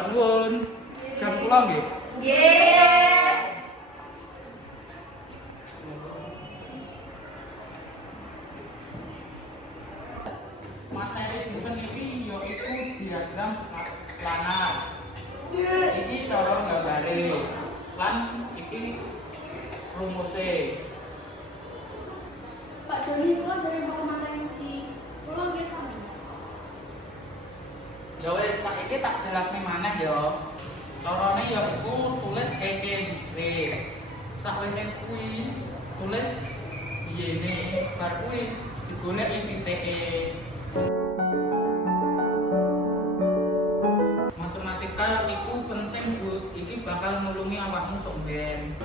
Matur nuwun. Jam kula nggih. Nggih. Materi dinten iki ya iku diagram planar. Iki cara nggambare. Lan iki rumuse. Pak Doni kula dari mau materi iki. Kula nggih sami. Ya wis saiki tak jelasne maneh ya. Carane ya iku tulis keke dhisik. Sakwise kuwi tulis iyene, bar kuwi digoleki titike. Matematika iku penting, Bu. Iki bakal nulungi awakmu sok ben.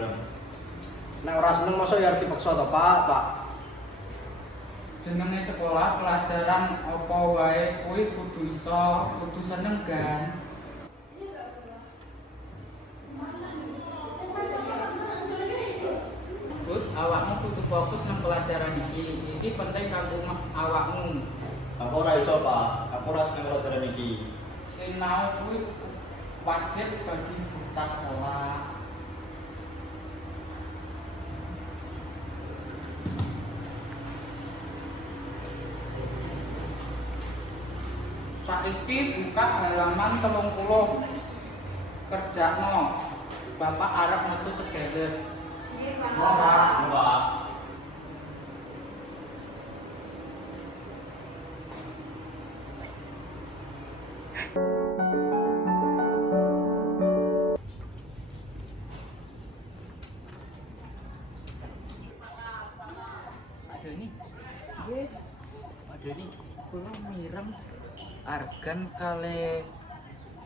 Nek ora seneng mosok ya dipaksa to, Pak. Jenenge sekolah pelajaran apa wae kuwi kudu iso, kudu seneng kan. Bud, awakmu kudu fokus nang pelajaran iki. Iki penting kanggo awakmu. Aku ora iso, Pak. Aku ora seneng pelajaran iki. Sinau kuwi wajib bagi bocah sekolah. Saiki buka halaman 30. Kerjakno. Bapak arep metu segelet. Nggih, Pak. Pak. Pak Doni, Pak Doni, kula mireng Argan kali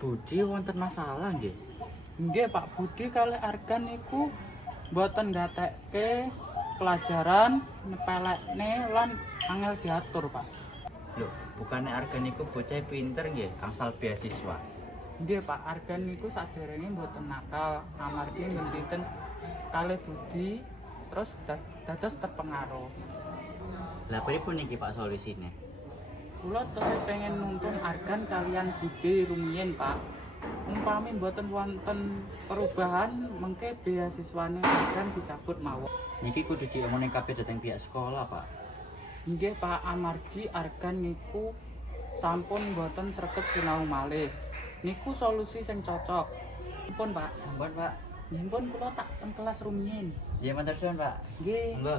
Budi wonten masalah nggih. Nggih Pak Budi kali Argan niku mboten gatekke pelajaran nepelekne lan angel diatur Pak. Loh, bukannya Argan niku bocah pinter nggih, angsal beasiswa. Nggih Pak, Argan niku saderenge mboten nakal, amargi ngentiten kali Budi terus dados terpengaruh. Lah pripun niki Pak solusine? Kula tesih pengen nuntun Argan kalian Budi rumiyin Pak. Umpami mboten wonten perubahan, mengke beasiswane Argan dicabut mawon. Niki kudu diomongin kabeh dhateng pihak sekolah, Pak. Nggih Pak, amargi Argan niku sampun mboten sregep sinau malih. Niku solusi sing cocok. Pun Pak, Sampun, Pak. nggih pun kula tak teng kelas rumiyin. Nggih matur suwun, Pak. Nggih. Monggo.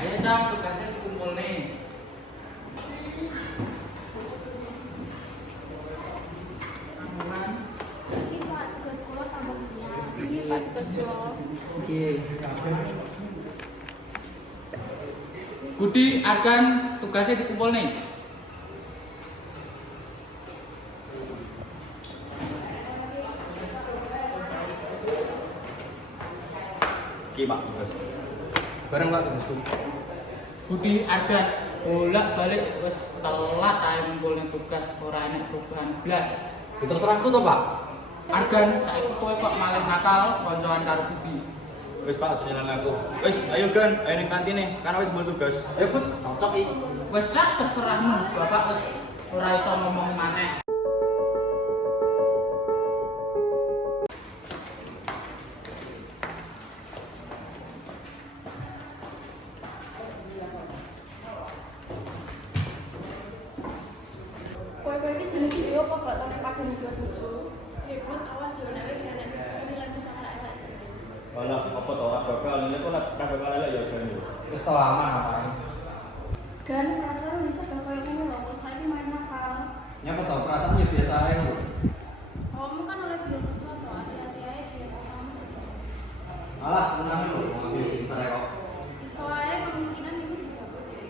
Ayo Cak, tugasnya dikumpul nih. Iki Pak tugas kula sampun siap. Ini Pak tugas kula. Nggih. Budi, Argan, tugasnya dikumpul nih. Iki, Pak, tugas. Bareng Pak tugasku. Budi, Argan, bolak-balik wis telat ae ngumpulne tugas, ora enek perubahan blas. Ya terserahku to, Pak. Argan, saiki kowe kok malah nakal koncoan karo Budi. Wis, Pak, seneng aku. Wis, ayo Gan, ayo ning kantine. Kan wis mbok tugas. Ayo Bud, cocok iki. Wis Cak, terserahmu, Bapak wis ora iso ngomong maneh. Kowe-kowe iki jeneng video apa gak tau nek Pak Doni kios susu. Hebut awas yo nek iki nek ini lagi bakal elek sih. Malah apa to ora bakal ngene kok ora bakal elek ya Gan. Wis to aman apa. Dan perasaan bisa gak koyo ngono lho, saiki main nakal. Nyapa to perasaan ya biasa ae lho. Kamu kan oleh beasiswa tuh, hati-hati aja beasiswa masih kecil. Alah, menang lho, ngambil pinter ya kok. Iso aja kemungkinan ini dijabut ya.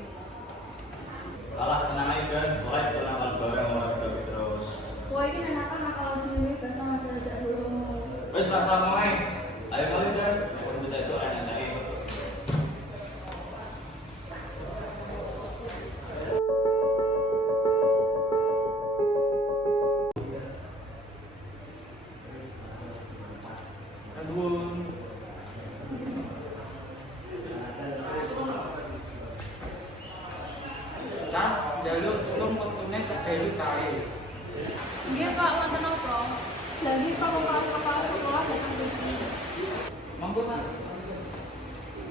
Alah tenang ae Gan, sekolah itu nakal bareng ora terus. Kowe iki nek nakal dhewe gak sama jajak dulu. Wis rasa main. Ayo kali Gan, aku bisa itu enak-enak. bocah jaluk tulung wektune sedaya kae. Nggih Pak, wonten apa? Lagi Pak kepala sekolah datang mriki. Monggo Pak.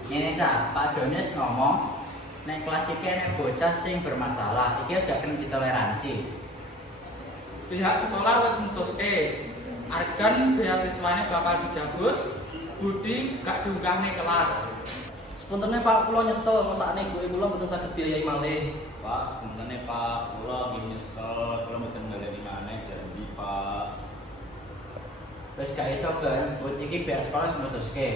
Ini cah, Pak Donis ngomong nek kelas iki nek bocah sing bermasalah, iki wis gak kena ditoleransi. Pihak sekolah wis mutuske argan beasiswane bakal dicabut, Budi gak diunggahne kelas. Sepuntene Pak, kula nyesel mesakne kuwi kula mboten saged biayai malih. Pak, sebenarnya Pak, kula nggih nyesel, kula mboten baleni maneh janji Pak. Wis gak iso kan, buat iki pihak sekolah wis mutuske.